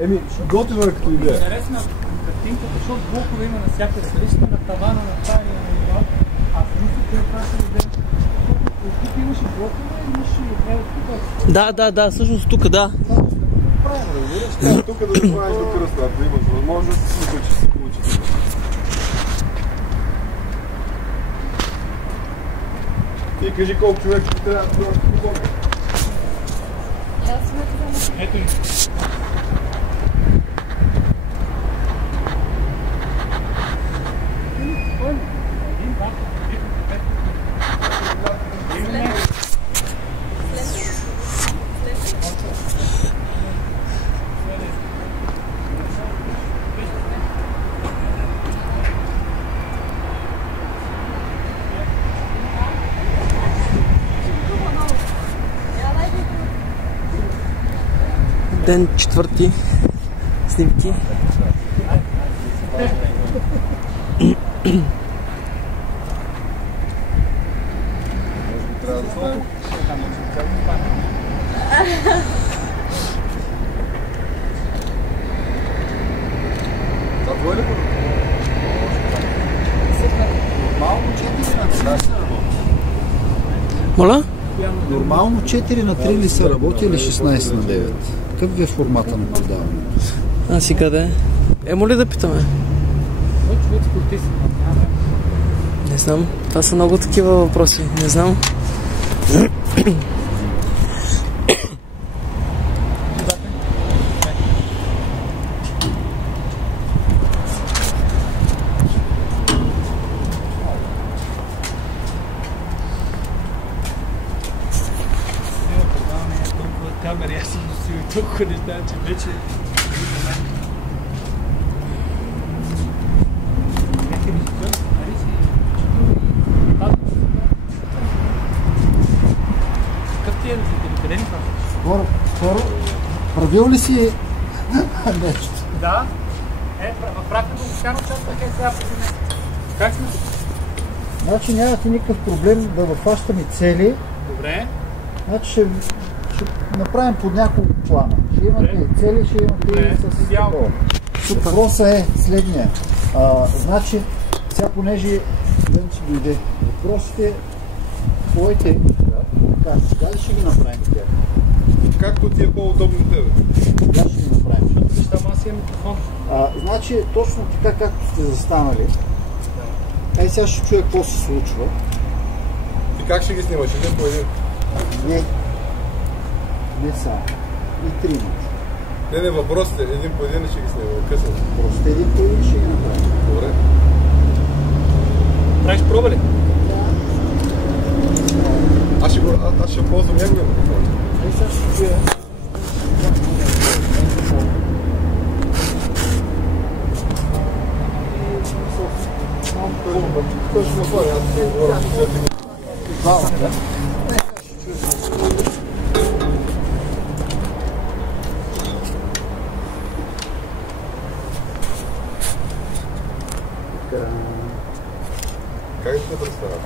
Еми, готино е като идея. Интересна картинката, защото блокове има навсякъде. Дали сме на тавана, на тая, на това. Аз мисля, че това ще идея. Тук имаше блокове, имаше и тук. Да, всъщност тук, да. Правилно, разбираш, тук да направиш до кръста, ако имаш възможност, мисля, че се получи. Ти кажи колко човек трябва да помогне. Ето ли. Ден 4. Снимки. Трябва да сложим. Това твой ли бъде? Нормално 4 на 3 ли са работи? Моля? Нормално 4 на 3 ли са работи или 16 на 9? Какъв е формата на предаването? А си къде? Емо ли да питаме? Не знам. Това са много такива въпроси. Не знам. Камери, аз съм носил толкова неща, че вече... Какъв ти е? Къде ни това? Второ, правил ли си нещо? Да. В практика го вкарам част така сега преди. Как сме? Значи нямате никакъв проблем да въхващаме цели. Добре. Значи ще направим под няколко плана. Ще имате и цели, ще имате и с такова. Въпросът е следния. Значи, сега понеже ден ще дойде. Въпросът е твоите. Как? Сега ли ще ги направим тях? Както ти е по-удобно тебе. Сега ще ги направим. Защото аз имам микрофон. Значи, точно така както сте застанали. Ей, сега ще чуя какво се случва. И как ще ги снимаш? Един по един? Не само. И тримата. Не, въпросите. Един по един ще ги снимам. Късно. Просто един по един ще ги направим. Добре. Правиш проба ли? Аз ще ползвам неговия микрофон. Ей, сега ще чуя. Той ще направи, аз ще говоря с тебе. Как ти те представя?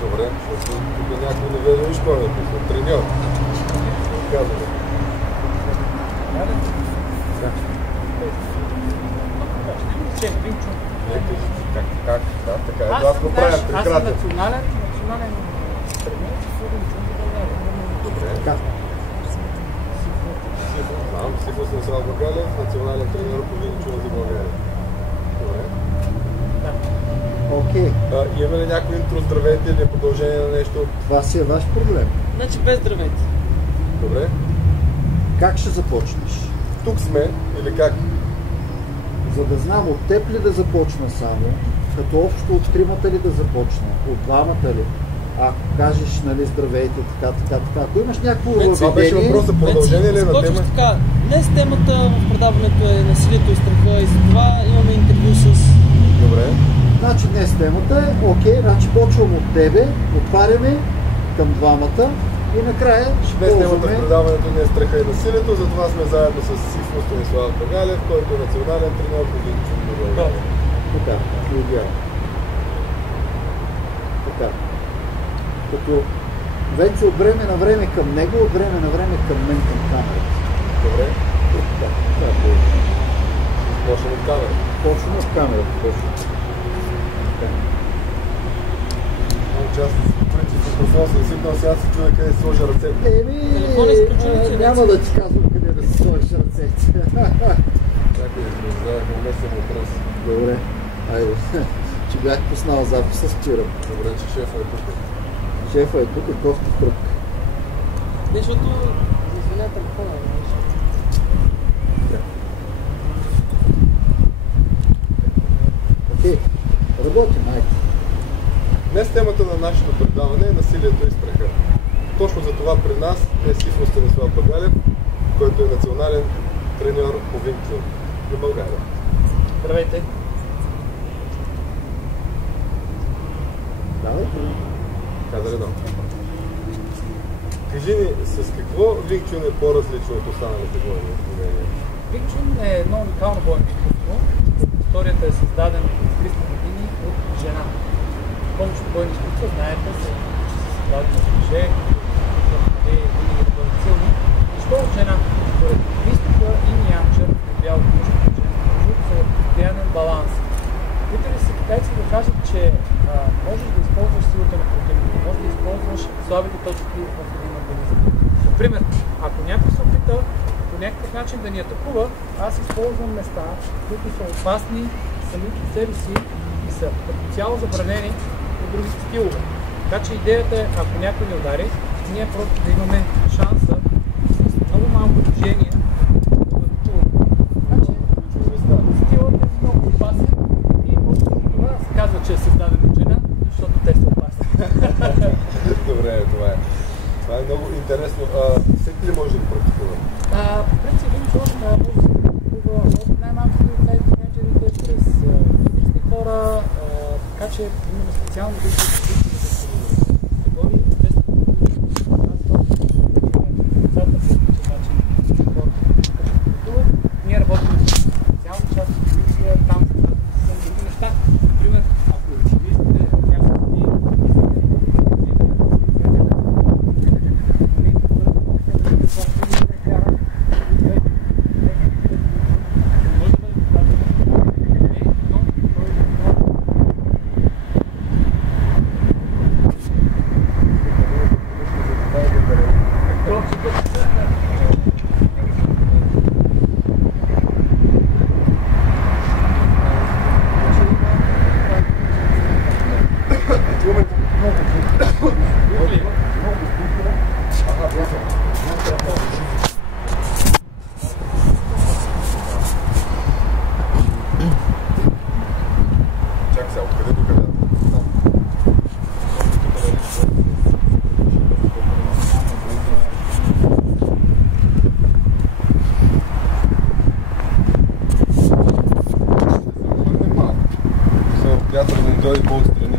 Добре, защото тук някой не ве да виж памето, съм треньор. Казваме. Как? Да, така е. Аз го правя прекрасно. Аз съм национален треньор. Добре. Знам, Сифос Насрал Багалев, национален треньор по Винчуна за България. Добре. Окей. Има ли някой интро здравейте или продължение на нещо? Това си е ваш проблем. Значи без здравейте. Добре. Как ще започнеш? Тук сме или как? За да знам от теб ли да започна само, като общо от тримата ли да започна, от двамата ли? Ако кажеш, нали, здравейте, така. Ако имаш някакво въведение... Това беше въпросът, продължение ли на тема? Така, днес темата в предаването е насилието и страха и затова имаме интервю с... Добре. Значи днес темата е, окей, значи почвам от тебе, отваряме към двамата и накрая ще Днес темата в ползваме... предаването не е страха и насилието, затова сме заедно с Сифо Станислав Багалев, който е национален треньор по Винчуна за България. Така, идеално. Така. Като Вече от време на време към него, от време на време към мен, към камерата. Добре. Да. Почвам от камера. Почвам от камерата, точно. Аз в принцип микрофон съм сипнал, сега се чуя къде си сложа ръцете. Няма да ти казвам къде да си сложиш ръцете. Някой не знае, уместен въпрос. Добре, айде. Че бях пуснал записа, спирам. Добре, че шефа е тук. Шефа е тук, Костов Кръг. Не, защото извиня телефона. Окей, работим, айде. Днес темата на нашето предаване е насилието и страха. Точно за това при нас е Сифо Станислав Багалев, който е национален треньор по Wing Chun в България. Здравейте. Давай. Каза ли Кажи ни, с какво Wing Chun е по-различно от останалите бойни движения? Wing Chun е едно уникално бойно изкуство. Историята е създадена през 300 години от жена. Повечето бойни изкуства, знаете, че са създадени от мъже, които винаги да бъдат силни. Защо от жена? Според изтока и Янчър, бялото мъжко и женското са в постоянен баланс. Опитали се китайци да кажат, че можеш да използваш силата на противника, можеш да използваш слабите точки в един организъм. Например, ако някой се опита по някакъв начин да ни атакува, аз използвам места, които са опасни сами по себе си и са като цяло забранени от другите стилове. Така че идеята е, ако някой ни удари, ние просто да имаме шанса с много малко движение да го атакуваме. Така че стилът е много опасен и може за това се казва, че е създаден от жена, защото те са опасни. Добре, това е. Това е много интересно. Всеки ли може да го практикува? По принцип, Wing Chun може да се практикува от най-малките от тинейджерите през възрастни хора, така че имаме специални групи за категории. Естествено, ние работим с специални части в полиция, там са други неща. Например, ако очевидите някакви вятър да ни дойде по-отстрани.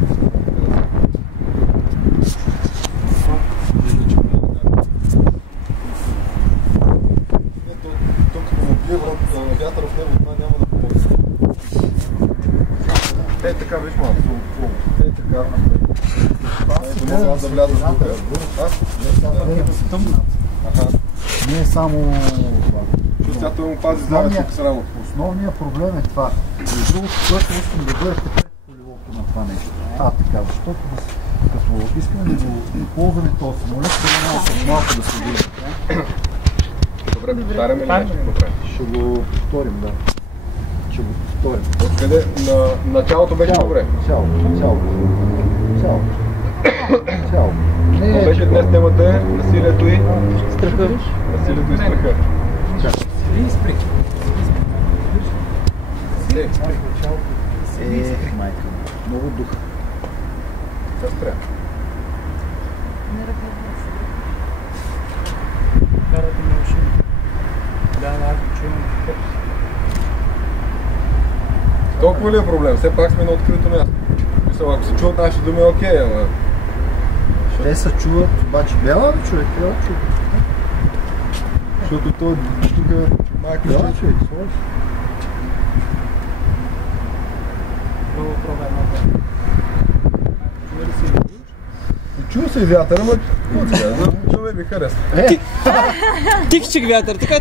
Тук му бие вятър в него, това няма да помогне. Ей така, виж малко. Ей така. Не мога аз да вляза в тук. Не е само това. Тя той му пази здравето тук с рамото. Основният проблем е това. И другото, което искам да бъде полилото на това нещо. Така, защото като искаме да го ползваме този самолет, трябва малко да се видим. Добре, повтаряме ли нещо? Добре. Ще го повторим, да. Ще го повторим. Откъде? На началото беше добре. Цяло. Беше днес темата е насилието и страха. Насилието и страха. Сили и спри. Майка, много дух. Сега спря. Карате ме уши. Да, аз го чувам. Толкова ли е проблем? Все пак сме на открито място. Мисля, ако се чуват наши думи, окей, ама... Те се чуват, обаче бяла ли човек? Бяла човек. Защото той тук майка бяла човек, слушай. Много пробва едната. Чува ли си ли? Чува се и вятъра, но чува ми харесва. Тихчик вятър, така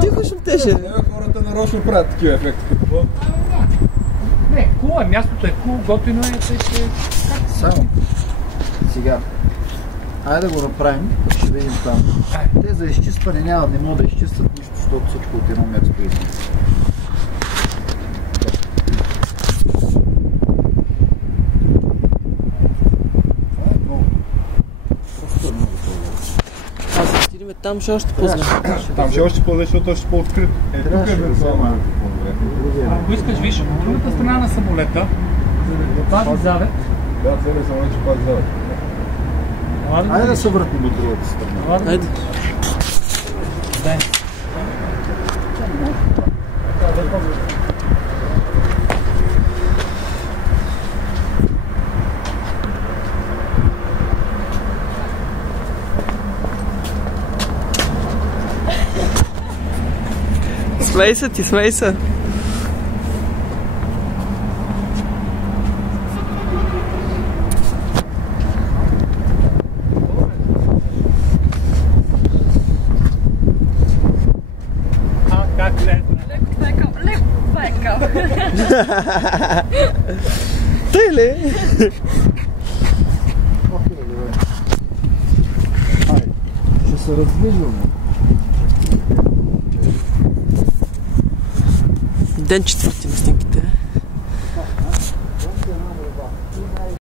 тихо шумтеше. Хората нарочно правят такива ефекти. Не, хубаво е, мястото е хубаво, готино е, тъй че... Само. Сега. Айде да го направим, ще видим там. Те за изчистване не могат да изчистват нищо, защото всичко от едно място е. Там ще още по-зле. Там ще още по-зле, защото още по-открит. Тук е евентуално. Ако искаш, виж, от другата страна на самолета, за да го пази завет. Да, целият самолет ще пази завет. Айде да се въртим от другата страна. Айде. Дай. Смей се. Как лесно. Леко пекал. Тъй ли? Ще се раздвижваме. Ден 4.